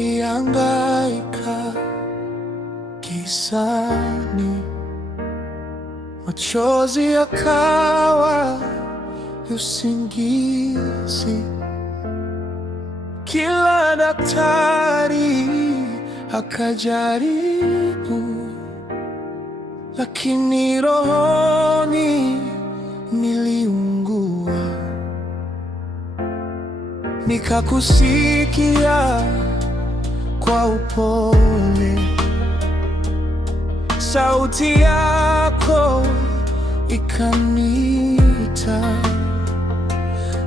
nilihangaika gizani, machozi yakawa usingizi. Kila daktari akajaribu, lakini rohoni niliungua. Nikakusikia kwa upole, sauti yako ikaniita,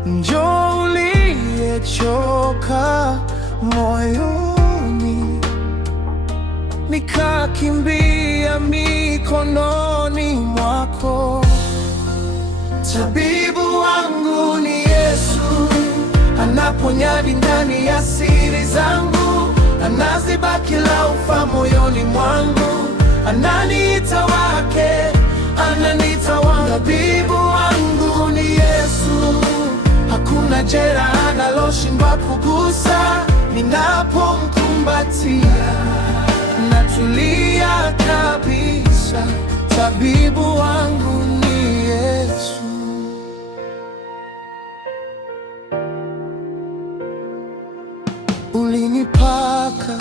njoo uliyechoka moyoni. Nikakimbia mikononi mwako. Tabibu wangu ni Yesu, anaponya ndani ya siri zangu, anaziba kila ufa moyoni mwangu, ananiita wake, ananiita wangu. Tabibu wangu ni Yesu, hakuna jeraha analoshindwa kugusa. Ninapomkumbatia natulia kabisa. Tabibu wangu ni Yesu. Ulinipaka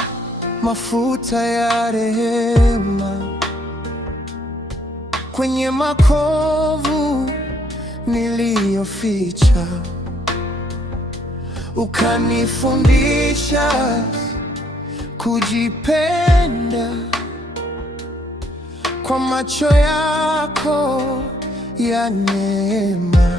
mafuta ya rehema kwenye makovu niliyoficha, ukanifundisha kujipenda kwa macho yako ya neema.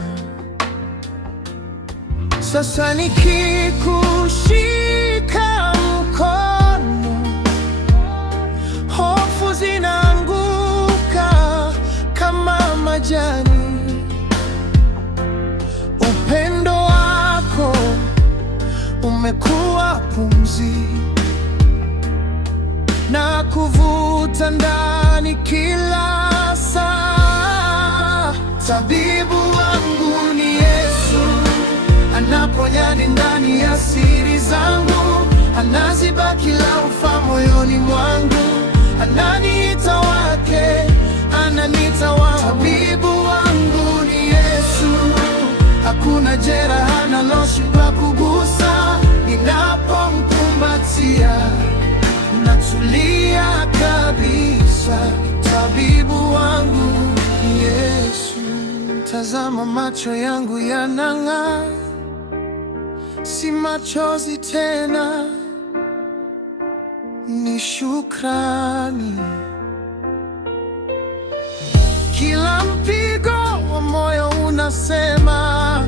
Sasa nikikushika mkono, hofu zinaanguka kama majani. Upendo wako umekuwa pumzi na kuvuta ndani kila saa. Tabibu wangu ni Yesu, anaponya ndani ya siri zangu, anaziba kila ufa moyoni mwangu, ananiita wake, ananiita wangu. Tabibu wangu ni Yesu, hakuna jeraha analoshindwa kugusa. Ninapomkumbatia natulia kabisa. Tabibu wangu ni Yesu. Tazama macho yangu yanang'aa, si machozi tena, ni shukrani. Kila mpigo wa moyo unasema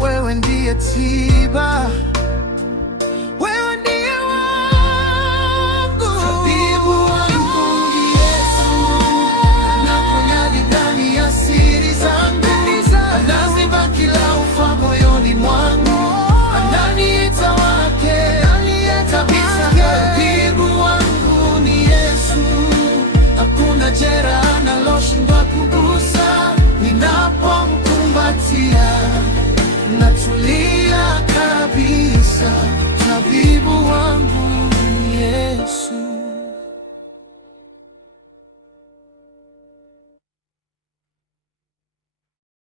wewe ndiye tiba.